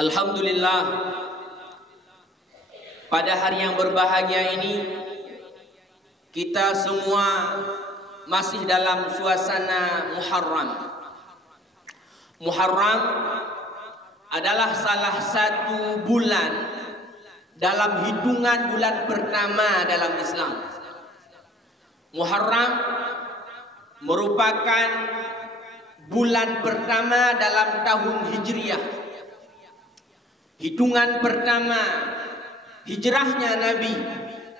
Alhamdulillah, pada hari yang berbahagia ini kita semua masih dalam suasana Muharram. Muharram adalah salah satu bulan dalam hitungan bulan pertama dalam Islam. Muharram merupakan bulan pertama dalam tahun Hijriah. Hitungan pertama hijrahnya Nabi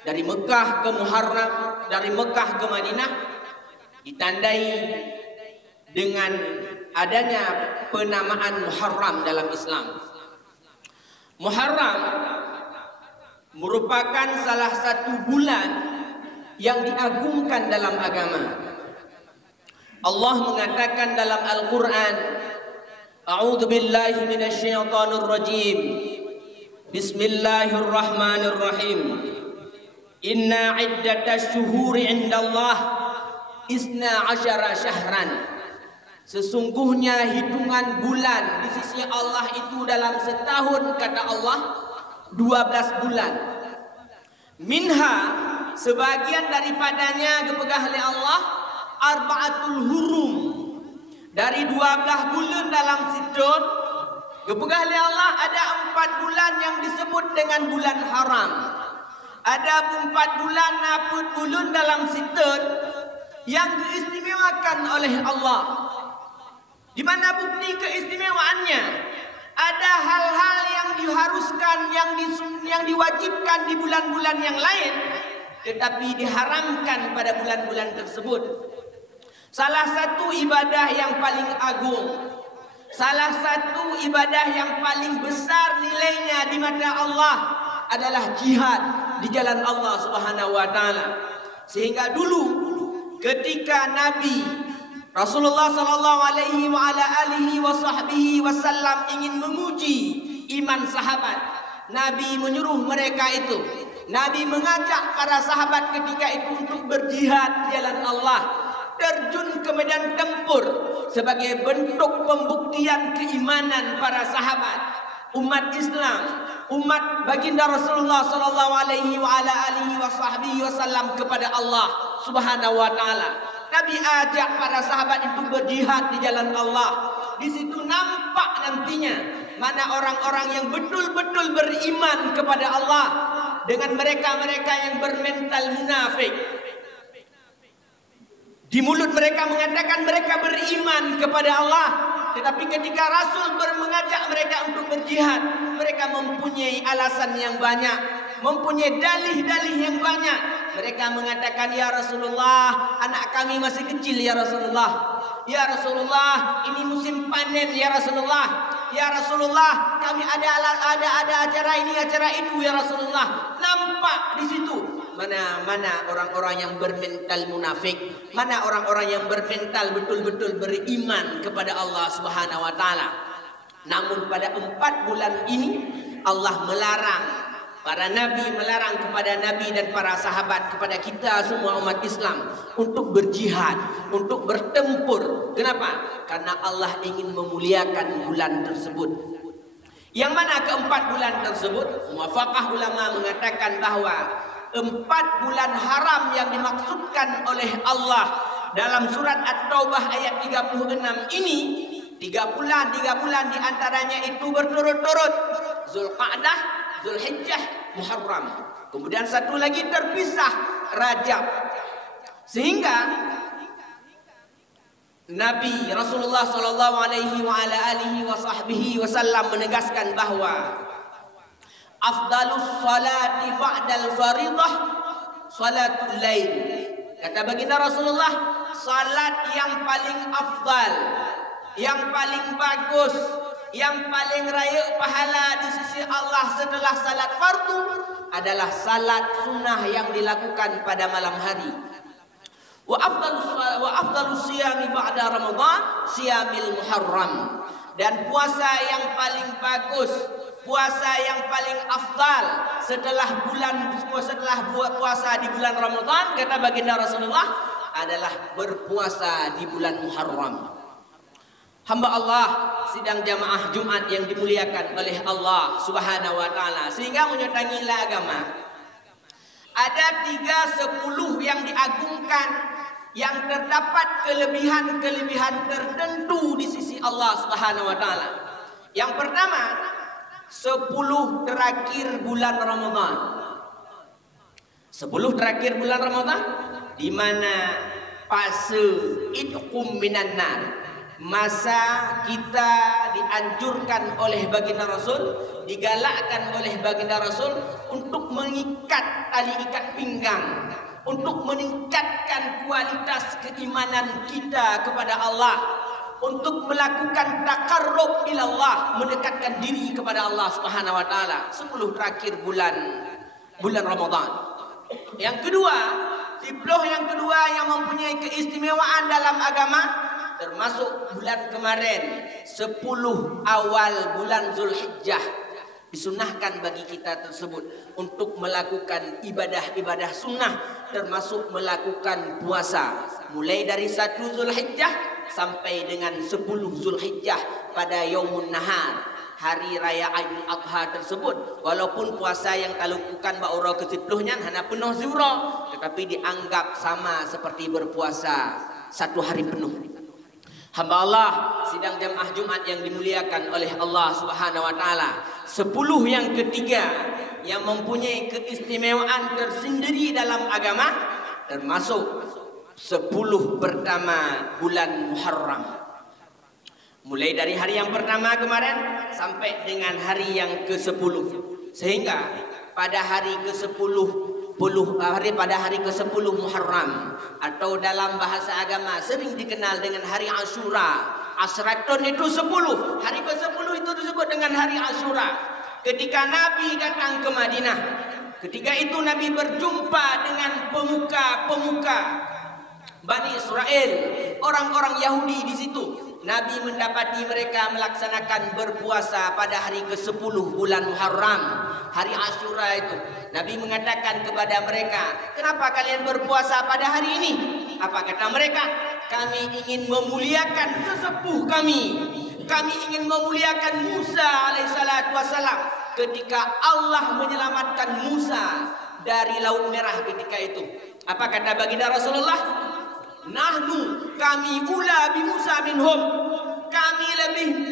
dari Mekah ke Muharram, dari Mekah ke Madinah, ditandai dengan adanya penamaan Muharram dalam Islam. Muharram merupakan salah satu bulan yang diagungkan dalam agama. Allah mengatakan dalam Al-Quran, A'udzu billahi minasyaitonir rajim. Bismillahirrahmanirrahim. Inna 'iddatasy syuhuri 'indallah 12 syahran. Sesungguhnya hitungan bulan di sisi Allah itu dalam setahun, kata Allah, 12 bulan. Minha, sebagian daripadanya dipegang oleh Allah, arba'atul hurum. Dari 12 bulan dalam setahun, dipegang oleh Allah, ada 4 bulan yang disebut dengan bulan haram. Ada 4 bulan naput bulan dalam setahun yang diistimewakan oleh Allah. Di mana bukti keistimewaannya? Ada hal-hal yang diharuskan, yang diwajibkan di bulan-bulan yang lain, tetapi diharamkan pada bulan-bulan tersebut. Salah satu ibadah yang paling agung, salah satu ibadah yang paling besar nilainya di mata Allah adalah jihad di jalan Allah Subhanahu wa taala. Sehingga dulu ketika Nabi Rasulullah sallallahu alaihi wa ala alihi wa sahbihi wasallam ingin menguji iman sahabat, Nabi menyuruh mereka itu, Nabi mengajak para sahabat ketika itu untuk berjihad di jalan Allah, terjun ke medan tempur sebagai bentuk pembuktian keimanan para sahabat, umat Islam, umat baginda Rasulullah sallallahu alaihi wa ala alihi wa sahbihi wasallam kepada Allah Subhanahu wa taala. Nabi ajak para sahabat itu berjihad di jalan Allah. Di situ nampak nantinya mana orang-orang yang betul-betul beriman kepada Allah dengan mereka-mereka yang bermental munafik. Di mulut mereka mengatakan mereka beriman kepada Allah, tetapi ketika Rasul mengajak mereka untuk berjihad, mereka mempunyai alasan yang banyak, mempunyai dalih-dalih yang banyak. Mereka mengatakan, ya Rasulullah, anak kami masih kecil ya Rasulullah. Ya Rasulullah, ini musim panen ya Rasulullah. Ya Rasulullah, kami ada acara ini, acara itu ya Rasulullah. Nampak di situ mana orang-orang yang bermental munafik, mana orang-orang yang bermental betul-betul beriman kepada Allah Subhanahu wa taala. Namun pada 4 bulan ini Allah melarang, para nabi melarang kepada nabi dan para sahabat, kepada kita semua umat Islam untuk berjihad, untuk bertempur. Kenapa? Karena Allah ingin memuliakan bulan tersebut. Yang mana ke-4 bulan tersebut, muwafaqah ulama mengatakan bahwa 4 bulan haram yang dimaksudkan oleh Allah dalam surat At-Taubah ayat 36 ini, 3 bulan diantaranya itu berturut-turut, Zulqa'dah, Zulhijjah, Muharram. Kemudian satu lagi terpisah, Rajab. Sehingga Nabi Rasulullah sallallahu alaihi wa ala alihi wa sahbihi wasallam menegaskan bahwa afdalus salati ba'dal faridah salatul lail. Kata baginda Rasulullah, salat yang paling afdal, yang paling bagus, yang paling raya pahala di sisi Allah setelah salat fardu adalah salat sunnah yang dilakukan pada malam hari. Wa afdalus siyami ba'da Ramadan siyamil Muharram. Dan puasa yang paling bagus, puasa yang paling afdal setelah puasa di bulan Ramadan, kata baginda Rasulullah, adalah berpuasa di bulan Muharram. Hamba Allah sidang jamaah Jumat yang dimuliakan oleh Allah Subhanahu wa taala, sehingga menyatangilah agama. Ada 3/10 yang diagungkan, yang terdapat kelebihan-kelebihan tertentu di sisi Allah Subhanahu wa taala. Yang pertama, 10 terakhir bulan Ramadan. 10 terakhir bulan Ramadan, di mana fase idqum minan nar, masa kita dianjurkan oleh baginda Rasul, digalakkan oleh baginda Rasul untuk mengikat tali ikat pinggang, untuk meningkatkan kualitas keimanan kita kepada Allah, untuk melakukan takarrub ila Allah, mendekatkan diri kepada Allah Subhanahu wa taala. 10 terakhir bulan Ramadan. Yang kedua, 10 yang kedua yang mempunyai keistimewaan dalam agama, termasuk bulan kemarin, 10 awal bulan Zulhijjah, disunahkan bagi kita tersebut untuk melakukan ibadah-ibadah sunnah, termasuk melakukan puasa, mulai dari 1 Zulhijjah sampai dengan 10 Zulhijjah pada Yaumun Nahar, hari raya Aidil Adha tersebut. Walaupun puasa yang dilakukan ba'ura ke-10-nya hanya penuh zuhur, tetapi dianggap sama seperti berpuasa 1 hari penuh. Hamba Allah sidang jamaah Jumat yang dimuliakan oleh Allah Subhanahu wa taala, 10 yang ketiga yang mempunyai keistimewaan tersendiri dalam agama, termasuk 10 pertama bulan Muharram. Mulai dari hari yang pertama kemarin sampai dengan hari yang ke-10. Sehingga pada hari ke-10 pada hari ke-10 Muharram, atau dalam bahasa agama sering dikenal dengan hari Ashura. Asratun itu 10. Hari ke-10 itu disebut dengan hari Ashura. Ketika Nabi datang ke Madinah, ketika itu Nabi berjumpa dengan pemuka-pemuka Bani Israel, orang-orang Yahudi di situ. Nabi mendapati mereka melaksanakan berpuasa pada hari ke-10 bulan Muharram, hari Ashura itu. Nabi mengatakan kepada mereka, "Kenapa kalian berpuasa pada hari ini?" Apa kata mereka? "Kami ingin memuliakan sesepuh kami. Kami ingin memuliakan Musa alaihissalatu wassalam ketika Allah menyelamatkan Musa dari Laut Merah ketika itu." Apa kata baginda Rasulullah? "Nahnu, kami ula bi Musa minhum." Kami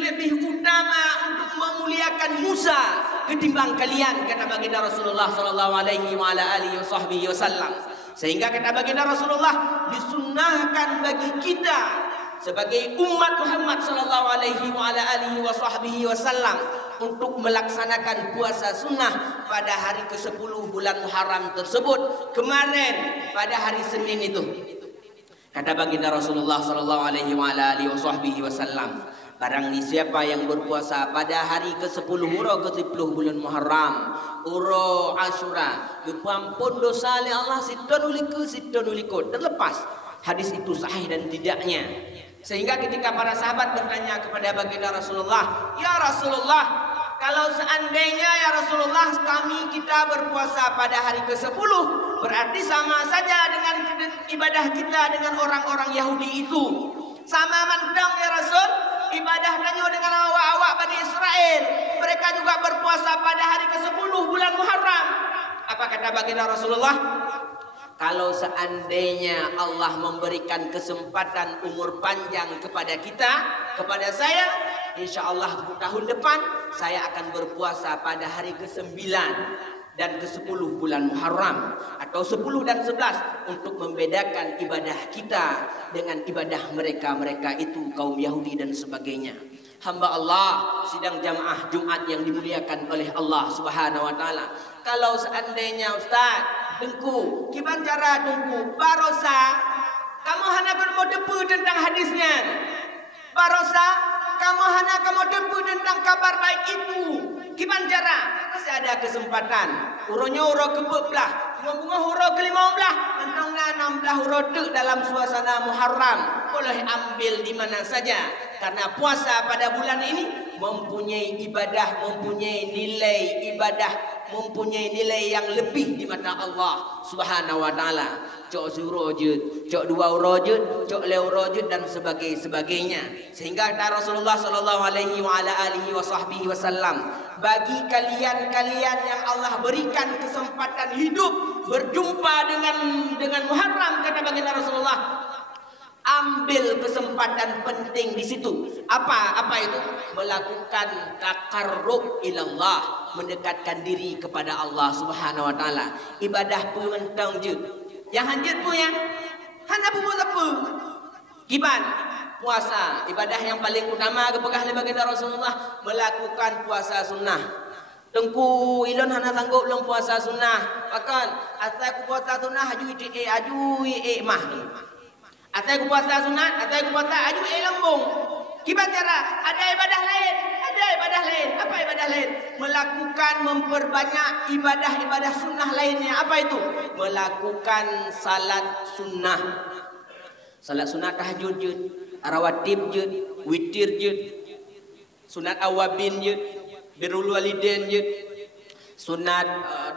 lebih utama untuk memuliakan Musa ketimbang kalian, kata baginda Rasulullah sallallahu alaihi wa ala alihi wasallam. Sehingga kata baginda Rasulullah, disunnahkan bagi kita sebagai umat Muhammad sallallahu alaihi wa ala alihi wasallam untuk melaksanakan puasa sunnah pada hari ke-10 bulan Muharram tersebut. Kemarin pada hari Senin itu, kata baginda Rasulullah sallallahu alaihi wa ala alihi wasallam, barang siapa yang berpuasa pada hari ke-10 uro ke-10 bulan Muharram, uro Ashura, diampun dosa oleh Allah siton terlepas hadis itu sahih dan tidaknya. Sehingga ketika para sahabat bertanya kepada baginda Rasulullah, "Ya Rasulullah, kalau seandainya ya Rasulullah kita berpuasa pada hari ke-10, berarti sama saja dengan ibadah kita dengan orang-orang Yahudi itu. Sama mandang ya Rasul, ibadah tanyo dengan awak-awak Bani Israel. Mereka juga berpuasa pada hari ke-10 bulan Muharram." Apa kata baginda Rasulullah? "Kalau seandainya Allah memberikan kesempatan umur panjang kepada kita, kepada saya, insya Allah tahun depan saya akan berpuasa pada hari ke-9 dan ke-10 bulan Muharram, atau 10 dan 11, untuk membedakan ibadah kita dengan ibadah mereka itu kaum Yahudi dan sebagainya." Hamba Allah sidang jamaah Jumat yang dimuliakan oleh Allah Subhanahu wa taala, kalau seandainya Ustaz dengku, gimana cara dengku barosa, kamu hanya mau depu tentang hadisnya. Barosa, kamu hanya depu tentang kabar baik itu. Gimana cara? Masih ada kesempatan. Uronya uro ke-14, bunga uro ke-15, tentangnya 16 uro dalam suasana Muharram. Boleh ambil di mana saja. Karena puasa pada bulan ini mempunyai ibadah, mempunyai nilai ibadah mempunyai nilai yang lebih di mata Allah Subhanahu wa taala. Cok suruh je, cok dua urajud, cok le urajud dan sebagainya. Sehingga kata Rasulullah sallallahu alaihi wa ala alihi wasallam, bagi kalian yang Allah berikan kesempatan hidup berjumpa dengan Muharram, kata baginda Rasulullah, ambil kesempatan penting di situ. Apa itu? Melakukan takarrub ilallah, mendekatkan diri kepada Allah Subhanahu wa taala. Ibadah pun mentang je. Yang hanjut pun yang hana pun buat apa? Kiban puasa, ibadah yang paling utama kepegah oleh baginda Rasulullah, melakukan puasa sunnah. Tengku ilon hana sanggup belum puasa sunnah. Bahkan asal ku puasa sunnah ajui mah. Asal ku puasa sunat, asal ku puasa ajui lambung. Gimana cara? Ada ibadah lain. Apa ibadah lain? Melakukan memperbanyak ibadah sunnah lainnya. Apa itu? Melakukan salat sunnah. Salat sunnah tahajud je, rawatib je, witir je, sunat awabin je, birrul walidain je, sunat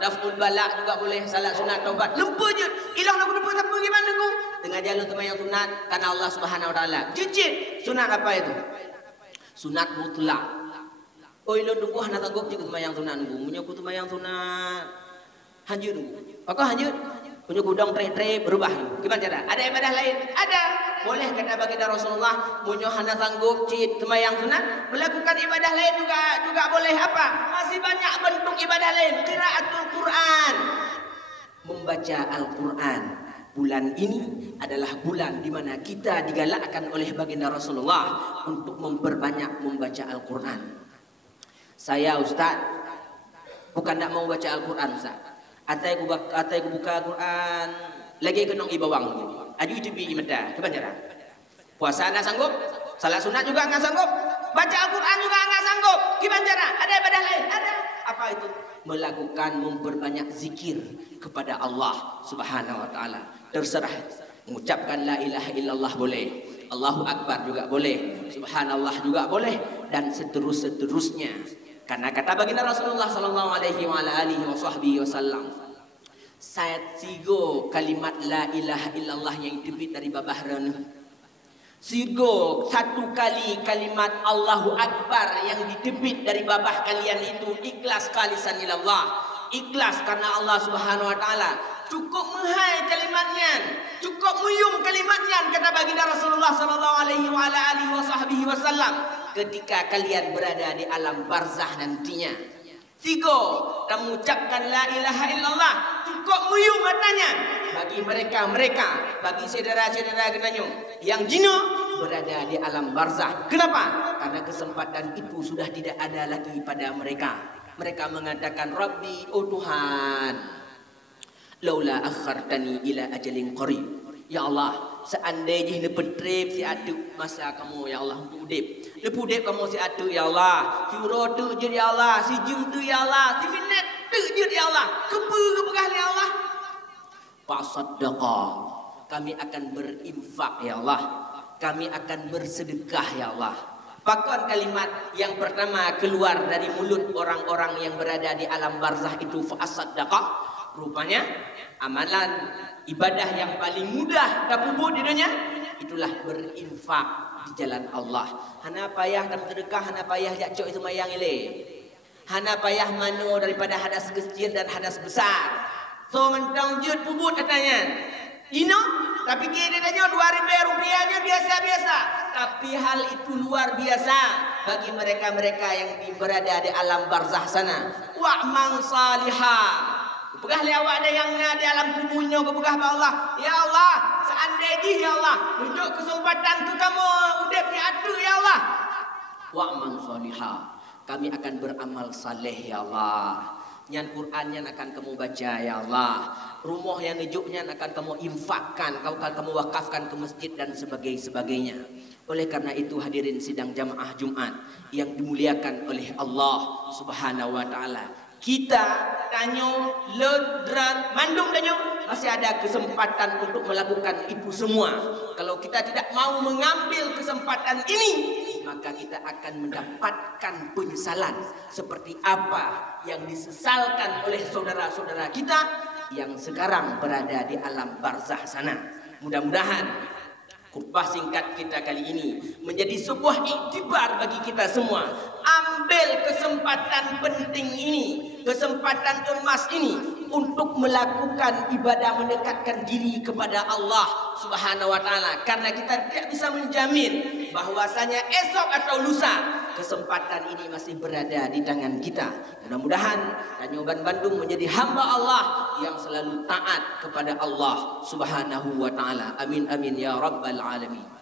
daf'ul balak juga boleh, salat sunat taubat. Lupa je. Ilah nak lupa siapa gimana ku? Tengah jalan sembahyang sunat karena Allah Subhanahu wa taala. Jijik. Sunat apa itu? Sunat mutlak. Oh ilo tunggu hana sanggup je sembahyang sunat nunggu. Munyo ku sembahyang sunat. Hanjut nunggu. Apa hanjut? Munyo gudang tre-tre berubah. Gimana cara? Ada ibadah lain? Ada. Boleh kata baginda Rasulullah, munyo hana sanggup cit sembahyang sunat, melakukan ibadah lain juga boleh. Apa? Masih banyak bentuk ibadah lain. Qiraatul Quran. Membaca Al-Quran. Bulan ini adalah bulan di mana kita digalakkan oleh baginda Rasulullah untuk memperbanyak membaca Al-Quran. Saya Ustaz bukan tak mau baca Al-Quran Ustaz. Atai ku buka Al-Quran lagi kenong ibawang begini. Aju tepi mata. Coba cara. Puasa enggak sanggup, salat sunat juga enggak sanggup, baca Al-Quran juga enggak sanggup. Gimana cara? Ada ibadah lain? Ada. Apa itu? Melakukan memperbanyak zikir kepada Allah Subhanahu wa taala. Terserah. Mengucapkan la ilaha illallah boleh, Allahu akbar juga boleh, subhanallah juga boleh, dan seterusnya. Karena kata baginda Rasulullah sallallahu alaihi wa ala alihi wasallam, saya sigo kalimat la ilaha illallah yang dibit dari babahran. Sigo satu kali kalimat Allahu akbar yang ditebit dari babah kalian itu ikhlas khalisan ilallah. Ikhlas karena Allah Subhanahu wa taala. Cukup menghai kalimatnya, cukup muyum kalimatnya, kata baginda Rasulullah sallallahu alaihi wa ala alihi wasallam, ketika kalian berada di alam barzah nantinya. Tiga, kamu ucapkan la ilaha illallah, cukup muyum matanya. Bagi mereka, bagi saudara-saudara genanyo yang jino berada di alam barzah. Kenapa? Karena kesempatan itu sudah tidak ada lagi pada mereka. Mereka mengatakan, Rabbi, oh Tuhan, laula akhartani ila ajalin qarib. Ya Allah, seandainya ni petrip si atu masa kamu ya Allah untuk udip. Lepu udip kamu si atu ya Allah. Si rotu je ya Allah, si jum tu ya Allah, si minat tu je ya Allah. Kepegah ya Allah. Fasaddaqa. Kami akan berinfak ya Allah. Kami akan bersedekah ya Allah. Bahkan kalimat yang pertama keluar dari mulut orang-orang yang berada di alam barzah itu fasaddaqa. Rupanya amalan ibadah yang paling mudah dapubut di dunia itulah berinfak di jalan Allah. Hana payah dan sedekah, hana payah jak cok itu mayang ile. Hana payah mano daripada hadas kecil dan hadas besar. So mentang jut pubut katanya. Tapi kira dia 2 rupiahnya biasa-biasa. Tapi hal itu luar biasa bagi mereka-mereka yang berada di alam barzah sana. Wa'man salihah. Pegah li awak ada yang di alam kubunya kepegah ba Allah. Ya Allah, seandainya ya Allah, untuk kesempatan tu kamu udip di atu ya Allah. Wa'man salihah. Kami akan beramal saleh ya Allah. Nyan Quran yang akan kamu baca ya Allah. Rumah yang ngejuknya akan kamu infakkan, kamu wakafkan ke masjid dan sebagainya. Oleh karena itu hadirin sidang jamaah Jumat yang dimuliakan oleh Allah Subhanahu wa taala. Kita tanyo ledrat mandung tanyo masih ada kesempatan untuk melakukan itu semua. Kalau kita tidak mau mengambil kesempatan ini, maka kita akan mendapatkan penyesalan seperti apa yang disesalkan oleh saudara-saudara kita yang sekarang berada di alam barzah sana. Mudah-mudahan khutbah singkat kita kali ini menjadi sebuah iktibar bagi kita semua. Ambil kesempatan penting ini, kesempatan emas ini untuk melakukan ibadah, mendekatkan diri kepada Allah Subhanahu wa taala, karena kita tidak bisa menjamin bahwasanya esok atau lusa kesempatan ini masih berada di tangan kita. Mudah-mudahan Tanjung Bandung menjadi hamba Allah yang selalu taat kepada Allah Subhanahu wa taala. Amin amin ya rabbal alamin.